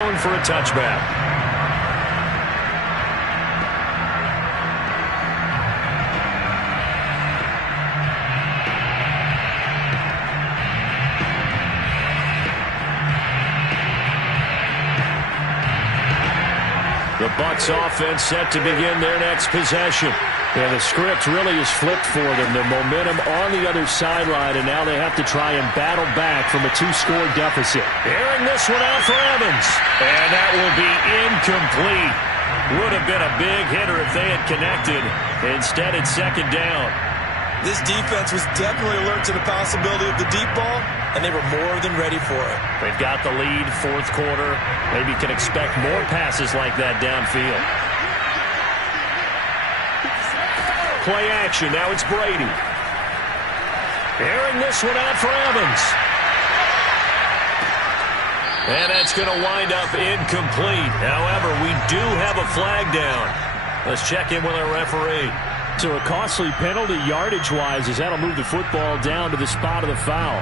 For a touchback. The Bucs offense set to begin their next possession. Yeah, the script really is flipped for them. The momentum on the other sideline, and now they have to try and battle back from a 2-score deficit. Airing this one out for Evans. And that will be incomplete. Would have been a big hitter if they had connected. Instead, it's second down. This defense was definitely alert to the possibility of the deep ball, and they were more than ready for it. They've got the lead, fourth quarter. Maybe can expect more passes like that downfield. Play action. Now it's Brady. Airing this one out for Evans. And that's going to wind up incomplete. However, we do have a flag down. Let's check in with our referee. So a costly penalty yardage-wise, as that'll move the football down to the spot of the foul.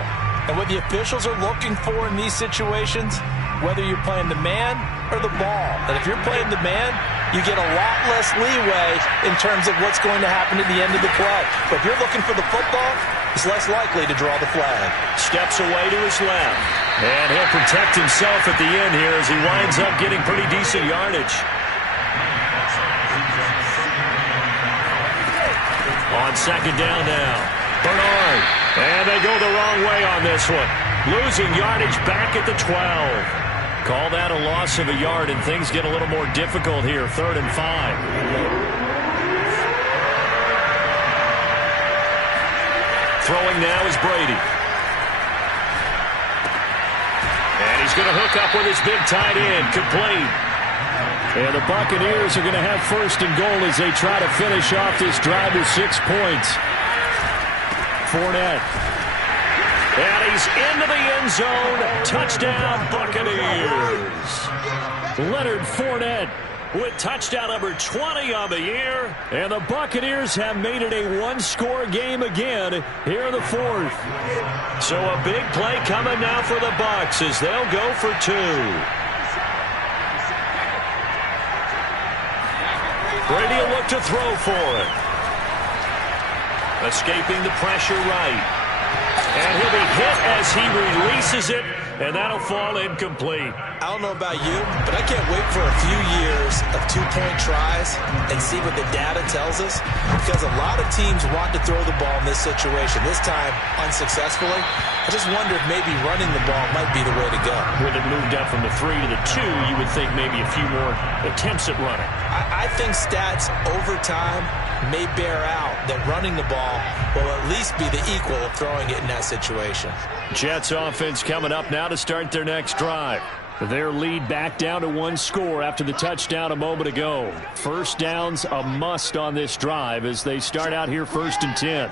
And what the officials are looking for in these situations, whether you're playing the man or the ball. And if you're playing the man, you get a lot less leeway in terms of what's going to happen at the end of the play. But if you're looking for the football, it's less likely to draw the flag. Steps away to his left. And he'll protect himself at the end here as he winds up getting pretty decent yardage. On second down now, Bernard. And they go the wrong way on this one. Losing yardage back at the 12. Call that a loss of a yard, and things get a little more difficult here. 3rd and 5. Throwing now is Brady. And he's going to hook up with his big tight end. Complete. And the Buccaneers are going to have 1st and goal as they try to finish off this drive with 6 points. Fournette. And he's into the end zone. Touchdown, Buccaneers. Leonard Fournette with touchdown number 20 on the year. And the Buccaneers have made it a 1-score game again here in the 4th. So a big play coming now for the Bucs as they'll go for 2. Brady will look to throw for it. Escaping the pressure right. And he'll be hit as he releases it, and that'll fall incomplete. I don't know about you, but I can't wait for a few years of 2-point tries and see what the data tells us, because a lot of teams want to throw the ball in this situation, this time unsuccessfully. I just wonder if maybe running the ball might be the way to go. When it moved up from the 3 to the 2, you would think maybe a few more attempts at running. I think stats over time may bear out that running the ball will at least be the equal of throwing it in that situation. Jets offense coming up now to start their next drive. Their lead back down to 1 score after the touchdown a moment ago. First downs a must on this drive as they start out here 1st and 10.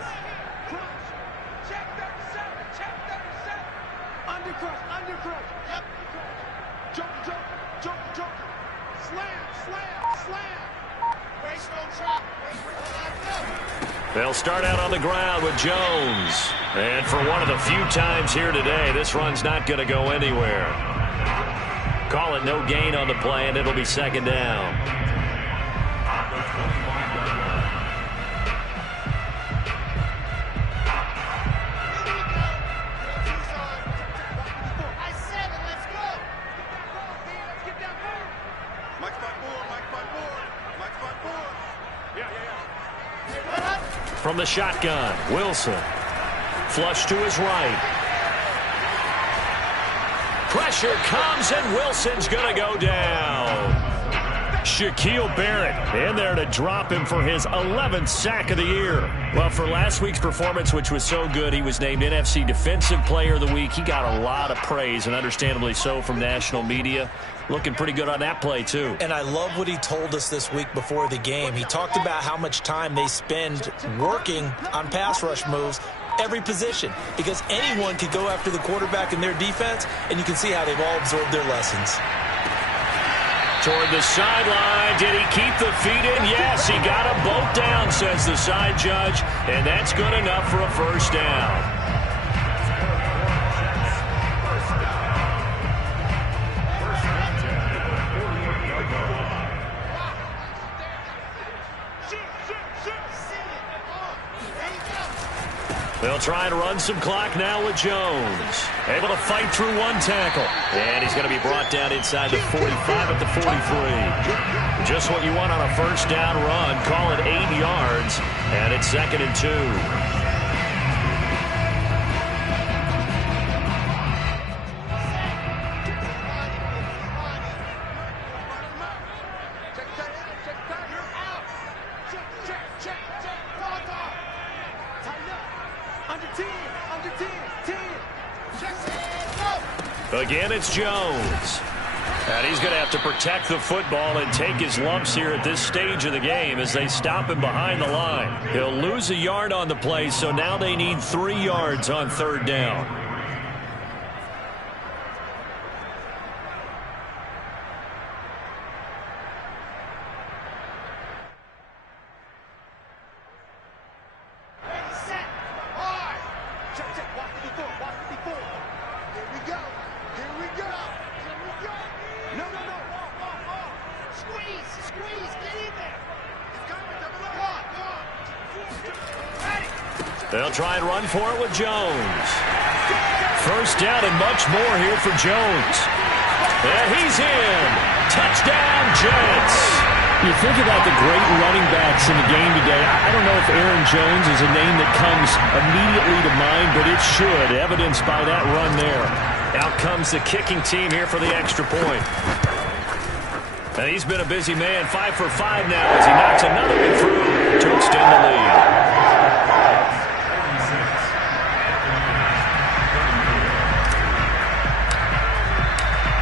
They'll start out on the ground with Jones. And for one of the few times here today, this run's not going to go anywhere. Call it no gain on the play, and it'll be second down. From the shotgun, Wilson. Flush to his right. Pressure comes, and Wilson's going to go down. Shaquille Barrett in there to drop him for his 11th sack of the year. Well, for last week's performance, which was so good, he was named NFC Defensive Player of the Week. He got a lot of praise, and understandably so, from national media. Looking pretty good on that play, too. And I love what he told us this week before the game. He talked about how much time they spend working on pass rush moves, every position, because anyone could go after the quarterback in their defense, and you can see how they've all absorbed their lessons. Toward the sideline, did he keep the feet in? Yes, he got them both down, says the side judge, and that's good enough for a first down. They'll try and run some clock now with Jones. Able to fight through one tackle. And he's going to be brought down inside the 45 at the 43. Just what you want on a first down run. Call it 8 yards. And it's 2nd and 2. Again, it's Jones. And he's going to have to protect the football and take his lumps here at this stage of the game as they stop him behind the line. He'll lose a yard on the play, so now they need 3 yards on 3rd down. They'll try and run for it with Jones. First down and much more here for Jones. And he's in. Touchdown, Jets. You think about the great running backs in the game today. I don't know if Aaron Jones is a name that comes immediately to mind, but it should, evidenced by that run there. Out comes the kicking team here for the extra point. And he's been a busy man, 5 for 5 now as he knocks another one through to extend the lead.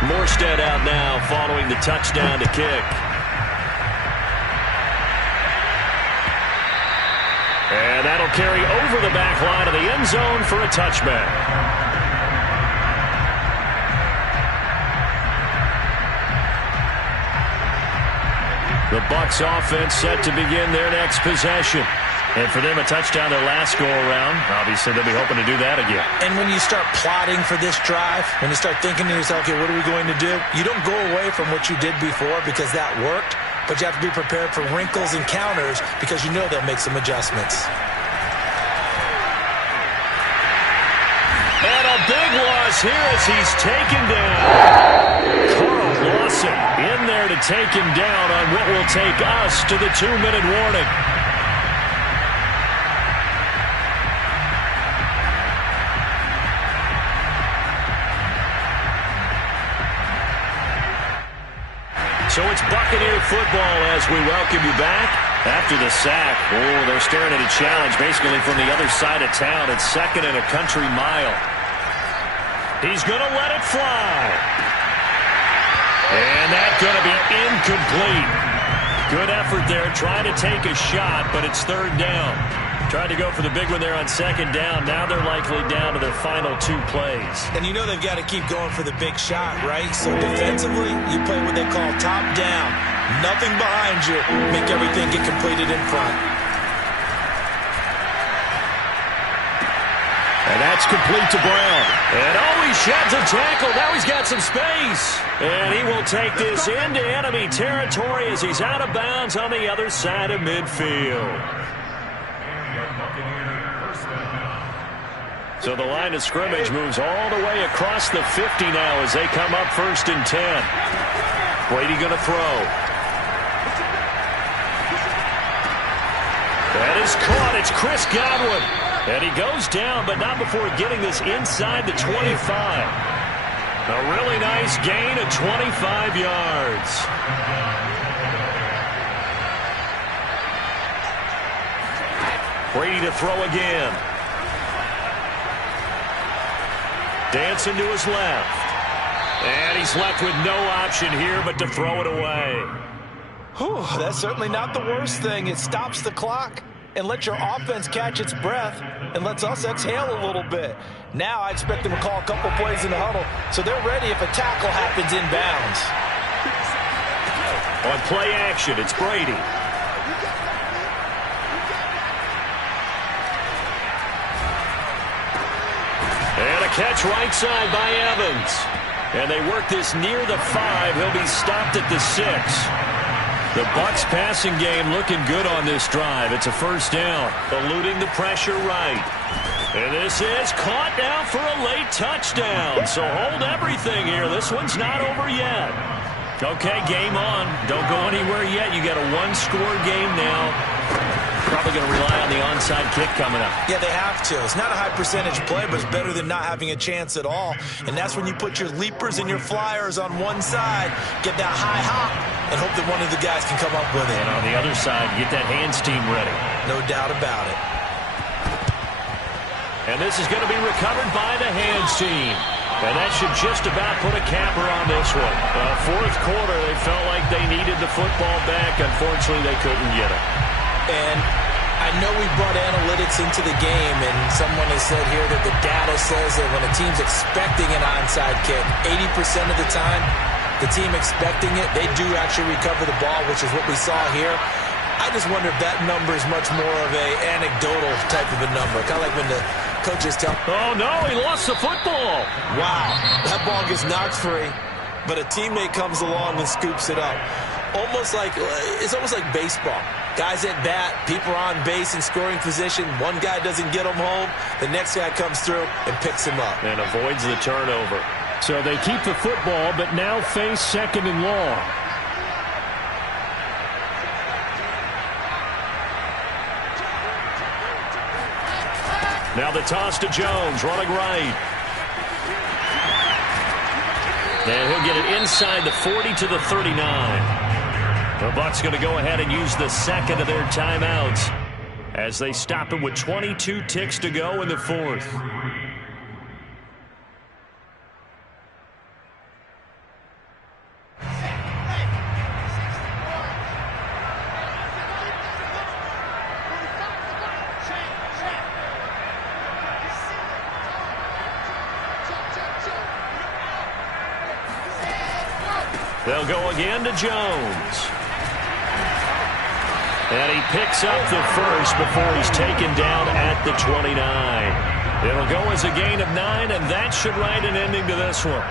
Morstead out now following the touchdown to kick. And that'll carry over the back line of the end zone for a touchback. The Bucs offense set to begin their next possession. And for them, a touchdown their last go-around. Obviously, they'll be hoping to do that again. And when you start plotting for this drive, when you start thinking to yourself, okay, what are we going to do? You don't go away from what you did before because that worked, but you have to be prepared for wrinkles and counters because you know they'll make some adjustments. And a big loss here as he's taken down. Carl Lawson in there to take him down on what will take us to the 2-minute warning. So it's Buccaneer football as we welcome you back. After the sack, they're staring at a challenge basically from the other side of town. It's 2nd and a country mile. He's going to let it fly. And that's going to be incomplete. Good effort there trying to take a shot, but it's 3rd down. Tried to go for the big one there on 2nd down. Now they're likely down to their final 2 plays. And you know they've got to keep going for the big shot, right? So defensively, you play what they call top down. Nothing behind you. Make everything get completed in front. And that's complete to Brown. And he sheds a tackle. Now he's got some space. And he will take this into enemy territory as he's out of bounds on the other side of midfield. So the line of scrimmage moves all the way across the 50 now as they come up 1st and 10. Brady going to throw. That is caught. It's Chris Godwin. And he goes down, but not before getting this inside the 25. A really nice gain of 25 yards. Brady to throw again. Dancing to his left. And he's left with no option here but to throw it away. Whew, that's certainly not the worst thing. It stops the clock and lets your offense catch its breath and lets us exhale a little bit. Now I expect them to call a couple plays in the huddle so they're ready if a tackle happens inbounds. On play action, it's Brady. And a catch right side by Evans. And they work this near the 5. He'll be stopped at the 6. The Bucs passing game looking good on this drive. It's a first down. Eluding the pressure right. And this is caught now for a late touchdown. So hold everything here. This one's not over yet. Okay, game on. Don't go anywhere yet. You got a one-score game now. Probably going to rely on the onside kick coming up. Yeah, they have to. It's not a high percentage play, but it's better than not having a chance at all. And that's when you put your leapers and your flyers on one side, get that high hop, and hope that one of the guys can come up with it. And on the other side, get that hands team ready. No doubt about it. And this is going to be recovered by the hands team. And that should just about put a capper on this one. Fourth quarter, they felt like they needed the football back. Unfortunately, they couldn't get it. And I know we brought analytics into the game, and someone has said here that the data says that when a team's expecting an onside kick, 80% of the time, the team expecting it, they do actually recover the ball, which is what we saw here. I just wonder if that number is much more of a anecdotal type of a number, kind of like when the coaches tell. Oh, no, he lost the football. Wow, that ball gets knocked free, but a teammate comes along and scoops it up. It's almost like baseball. Guys at bat, people are on base in scoring position. One guy doesn't get them home. The next guy comes through and picks him up. And avoids the turnover. So they keep the football, but now face second and long. Now the toss to Jones, running right. And he'll get it inside the 40 to the 39. The Bucs going to go ahead and use the second of their timeouts as they stop it with 22 ticks to go in the fourth. They'll go again to Jones. And he picks up the first before he's taken down at the 29. It'll go as a gain of 9, and that should write an ending to this one.